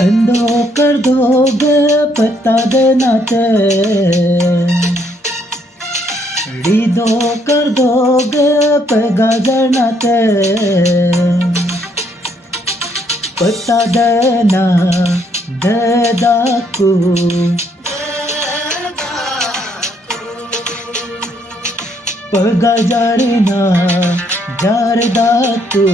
अंधो कर दोगे पता देना ते रीदो कर दोगे पैगा जाना ते पता देना दे दाकू पैगा जारीना जार दाकू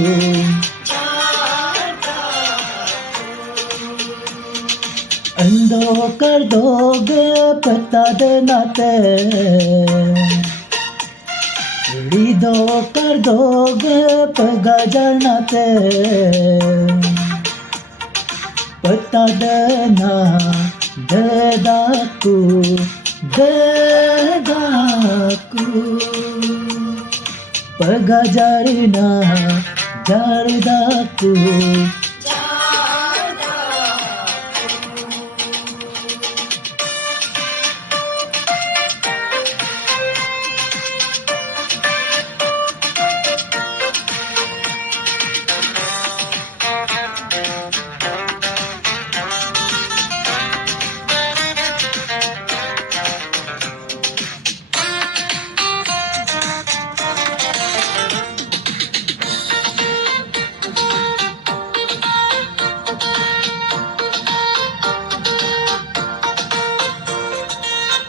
अंधो कर दोगे पता देना ते रीदो कर दोगे पैगा जाना ते पता देना दे दाकू पैगा जारीना जार दाकू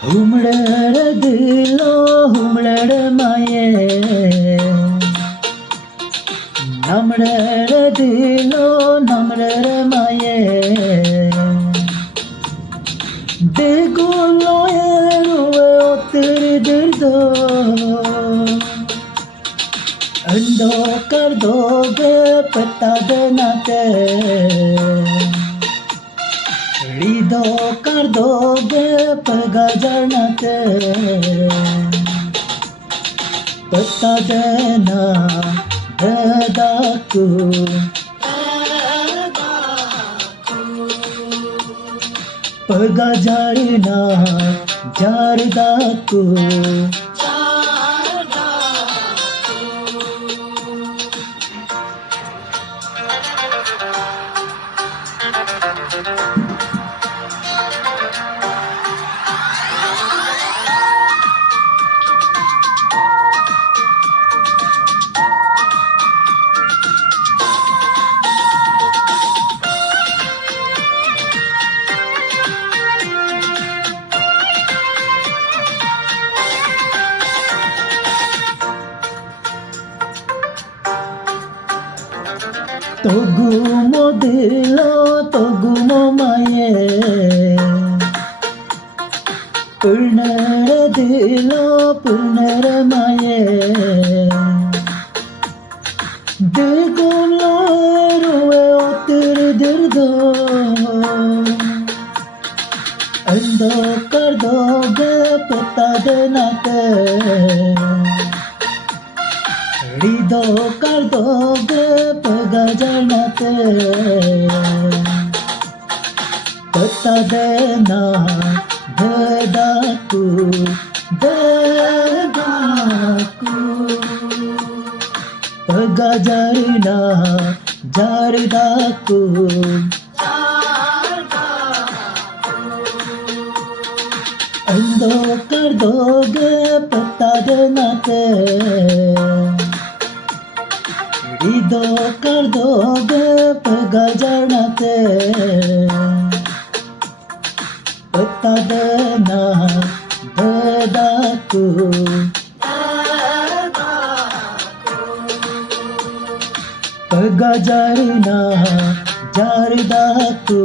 हुमड़ेड़ दिलो हुमड़ेड़ माये नमड़ेड़ दिलो नमड़ेड़ माये देखो लोए रुए तेरी दिर्दो अंधो कर दोगे पता देना ते रीदो कर दोगे पैगा जाना ते पता देना दे दाकू पैगा जारीना जार दाकू तोगुमो दिलो तोगुमो माये पुनर दिलो पुनर माये देखो रुए तेरे दिर्दो अंधो कर दोगे पता देना ते रीदो कर दोगे पैगा जाना ते पता देना दे दाकू पैगा जारीना जार दाकू अंधो कर दोगे पता देना ते रीदो कर दोगे पैगा जाना ते पता देना दे दाकू पैगा जारीना जार दाकू।